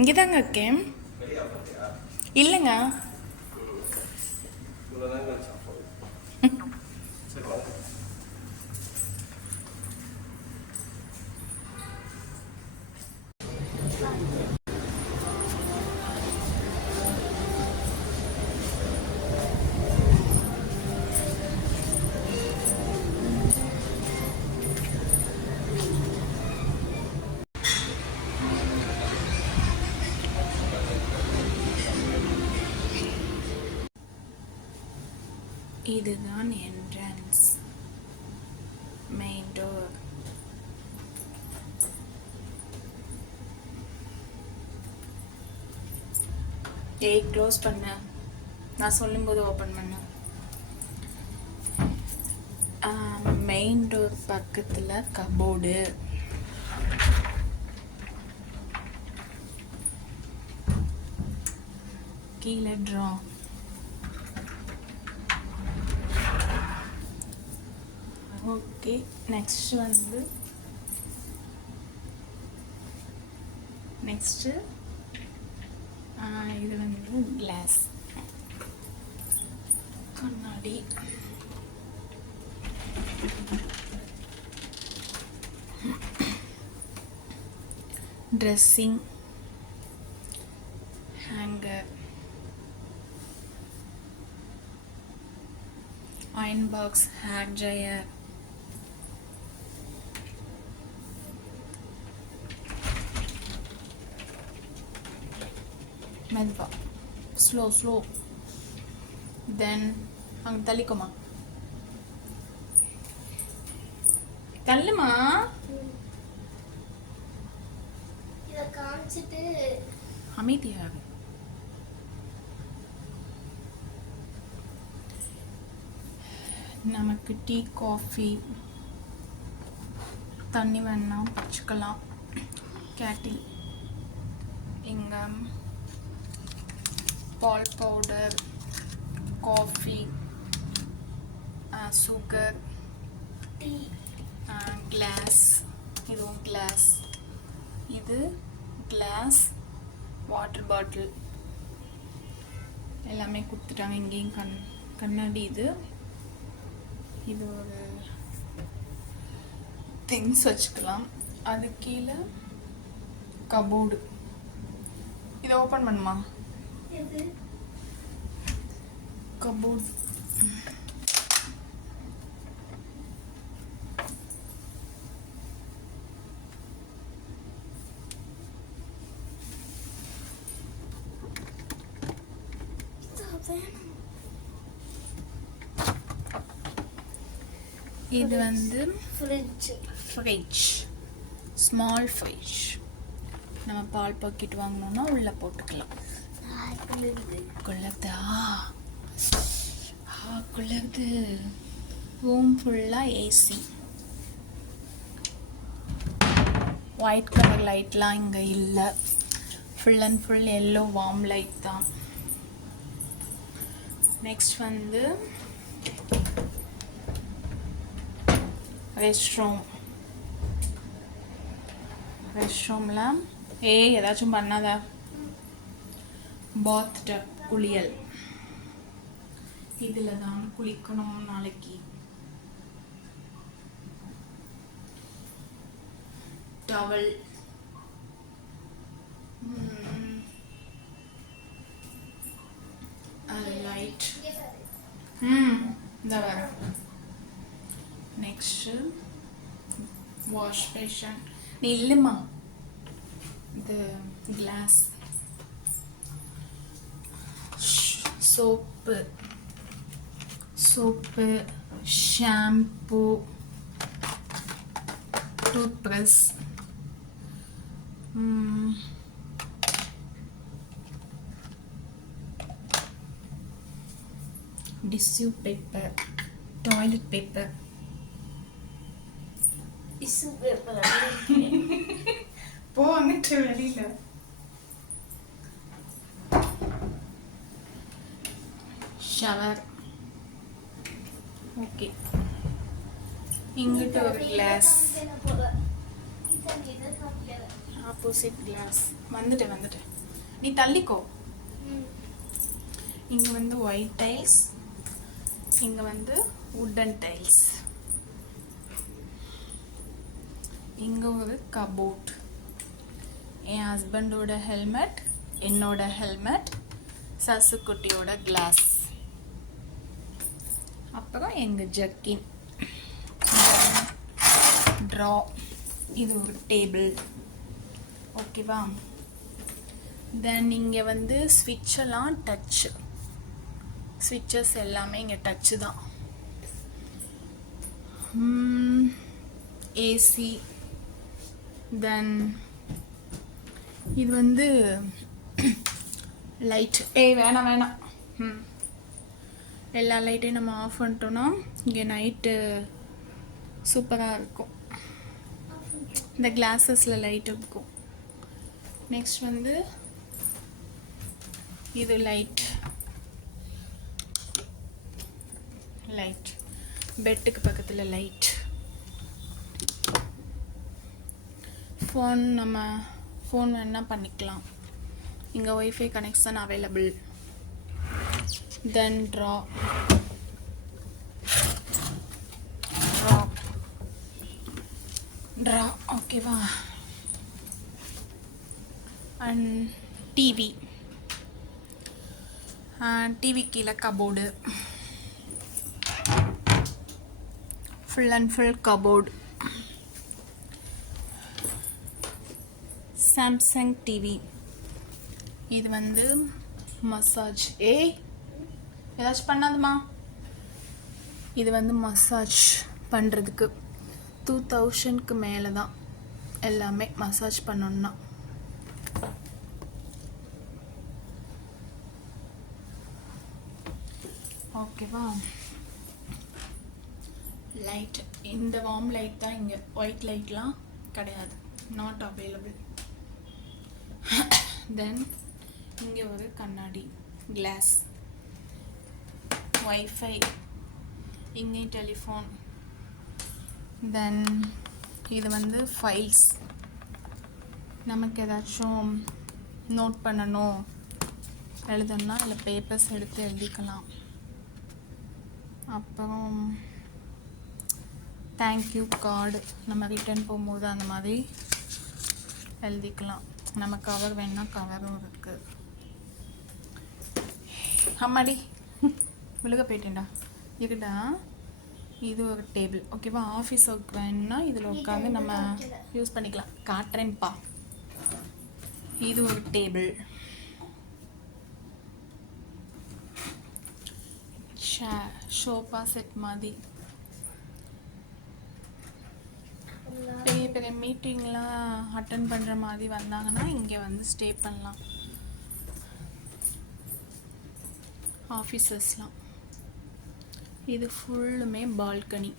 இங்கே தாங்க இருக்கேன். இல்லைங்க. இதுதான் என்ட்ரன்ஸ், மெயின் டோர். க்ளோஸ் பண்ண, நான் சொல்லும்போது ஓப்பன் பண்ண. மெயின் டோர் பக்கத்தில் கபோர்டு. கீழே ட்ரா. ஓகே, நெக்ஸ்ட் வந்து இது வந்து கிளாஸ், கண்ணாடி. Dressing hanger, iron box, hair dryer, மெதுவா, ஸ்லோ. தென் அங்கே தள்ளிக்கோமா, தள்ளுமா. இதை காமிச்சிட்டு அமைதியாக. நமக்கு டீ, காஃபி, தண்ணி வேணா வச்சுக்கலாம். கேட்டில். இங்கே பால் powder, coffee, sugar, tea, glass. இதுவும் கிளாஸ். இது கிளாஸ், வாட்டர் பாட்டில் எல்லாமே கொடுத்துட்டாங்க. இங்கேயும் கண்ணாடி. இது ஒரு திங்ஸ் வச்சுக்கலாம். அது கீழே கபோர்டு. இதை ஓப்பன் பண்ணுமா? கபோர்டு. இது வந்து ஃப்ரிட்ஜ், ஸ்மால் ஃப்ரிட்ஜ். நம்ம பால் பாக்கெட் வாங்கணும்னா உள்ள போட்டுக்கலாம். குளிருது. ரூம் ஃபுல்லாக ஏசி. ஒயிட் கலர் லைட்லாம் இங்கே இல்லை. Full and full yellow warm light தான். நெக்ஸ்ட் வந்து ரெஸ்ட் ரூமில் ஏதாச்சும் பண்ணாத. பாத் டப், குளியல். இதில் தான் குளிக்கணும் நாளைக்கு. Towel, light. இந்த வர. Next wash basin. நீ இல்லைம்மா. இது glass. Soap, shampoo, tooth brush, tissue paper, toilet paper. போ அங்கிட்டு வெளியில. ஷவர். ஓகே, இங்கிட்ட ஒரு கிளாஸ். Opposite class. வந்துட்டேன். நீ தள்ளிக்கோ. இங்கே வந்து ஒயிட் டைல்ஸ், இங்கே வந்து வுட்டன் டைல்ஸ். இங்கே ஒரு கபோர்ட், என் ஹஸ்பண்டோட ஹெல்மெட், என்னோட ஹெல்மெட், சசுக்குட்டியோட கிளாஸ், அப்புறம் எங்கள் ஜக்கின், ட்ரா. இது ஒரு டேபிள். ஓகேவா? தென் இங்கே வந்து ஸ்விட்செல்லாம் டச்சு, ஸ்விட்சஸ் எல்லாமே இங்கே டச்சு தான். ஏசி. தென் இது வந்து லைட். வேணாம். எல்லா லைட்டையும் நம்ம ஆஃப் பண்ணிட்டோன்னா இங்கே நைட்டு சூப்பராக இருக்கும். இந்த கிளாஸஸில் லைட் இருக்கும். நெக்ஸ்ட் வந்து இது லைட். பெட்டுக்கு பக்கத்தில் லைட். நம்ம ஃபோன் வேணால் பண்ணிக்கலாம். இங்கே ஒய்ஃபை கனெக்ஷன் அவைலபிள். தென் ட்ரா. ஓகேவா? அண்ட் டிவி கீழே cupboard. Full and full cupboard. Samsung TV. இது வந்து மசாஜ். ஏதாச்சும் பண்ணாதுமா. இது வந்து மசாஜ் பண்ணுறதுக்கு 2000க்கு மேலே தான் எல்லாமே மசாஜ் பண்ணணுன்னா. ஓகேவா? லைட். இந்த வார்ம் லைட் தான் இங்கே. ஒயிட் லைட்லாம் கிடையாது, நாட் அவைலபிள். தென் இங்கே ஒரு கண்ணாடி கிளாஸ். வைஃபை. இங்கே டெலிஃபோன். தென் இது வந்து ஃபைல்ஸ். நமக்கு ஏதாச்சும் நோட் பண்ணணும், எழுதணும்னா இல்லை பேப்பர்ஸ் எடுத்து எழுதிக்கலாம். அப்புறம் தேங்க்யூ கார்டு நம்ம ரிட்டர்ன் போகும்போது அந்த மாதிரி எழுதிக்கலாம். நம்ம கவர் வேணுன்னா கவரும் இருக்குது. அம்மாடி விழுக போயிட்டேன்டா. இருக்குடா. இது ஒரு டேபிள். ஓகேவா? ஆஃபீஸ் ஒர்க் வேணும்னா இதில் உட்காந்து நம்ம யூஸ் பண்ணிக்கலாம். காட்டுறேன்ப்பா. இது ஒரு டேபிள். ஷோஃபா செட் மாதிரி. பெரிய பெரிய மீட்டிங்லாம் அட்டன் பண்ணுற மாதிரி வந்தாங்கன்னா இங்கே வந்து ஸ்டே பண்ணலாம் ஆஃபீஸர்ஸ்லாம். இது ஃபுல்லுமே பால்கனி.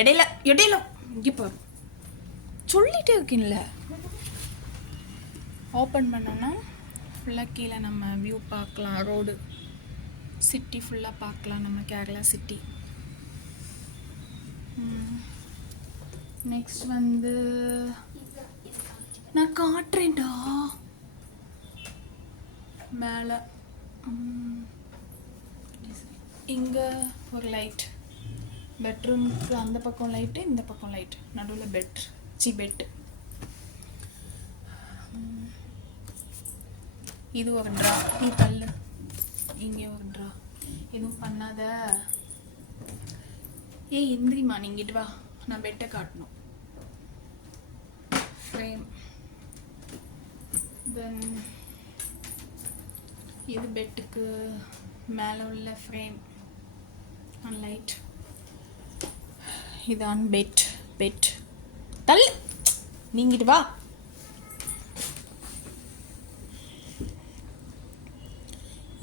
இடையில இங்கே பாரு, சொல்லிட்டே இருக்கீங்கள. ஓப்பன் பண்ணோன்னா ஃபுல்லாக கீழே நம்ம வியூ பார்க்கலாம். ரோடு, சிட்டி ஃபுல்லாக பார்க்கலாம் நம்ம, கேரளா சிட்டி. நெக்ஸ்ட் வந்து நான் காட்டுறேன்டா. மேலே இங்கே ஒரு லைட். பெட்ரூமுக்கு அந்த பக்கம் லைட்டு, இந்த பக்கம் லைட், நடுவில் பெட்டு. இது ஒரு ட்ரா. நீ தள்ளு. இங்கே ஒரு ட்ரா. எதுவும் பண்ணாத. எந்திரிமா, நீங்கிட்டு வா, நான் பெட்டை காட்டணும். ஃப்ரேம். தென் இது பெட்டுக்கு மேலே உள்ள ஃப்ரேம் அண்ட் லைட். இதான் பெட். தள்ளு, நீங்கிட்டு வா.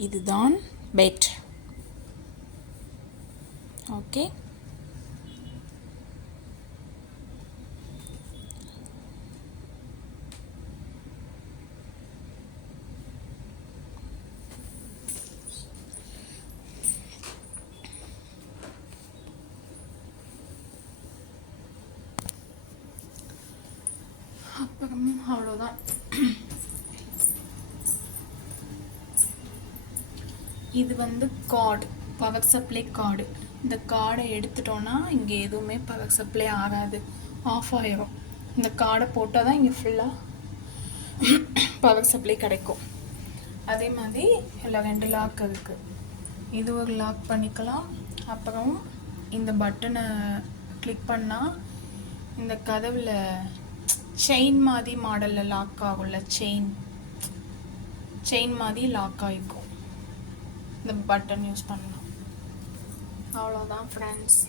இதுதான் பெட். ஓகே. அப்புறம் அவ்வளோதான். இது வந்து கார்டு, பவர் சப்ளை கார்டு. இந்த கார்டை எடுத்துட்டோன்னா இங்கே எதுவுமே பவர் சப்ளை ஆகாது, ஆஃப் ஆயிரும். இந்த கார்டை போட்டால் தான் இங்கே ஃபுல்லாக பவர் சப்ளை கிடைக்கும். அதே மாதிரி இல்லை 2 லாக் இருக்குது. இது ஒரு லாக் பண்ணிக்கலாம். அப்புறம் இந்த பட்டனை கிளிக் பண்ணால் இந்த கதவில் செயின் மாதிரி மாடலில் லாக் ஆகும்ல, செயின் மாதிரி லாக் ஆகிக்கும். இந்த பட்டன் யூஸ் பண்ணலாம். அவ்வளோதான் ஃப்ரெண்ட்ஸ்.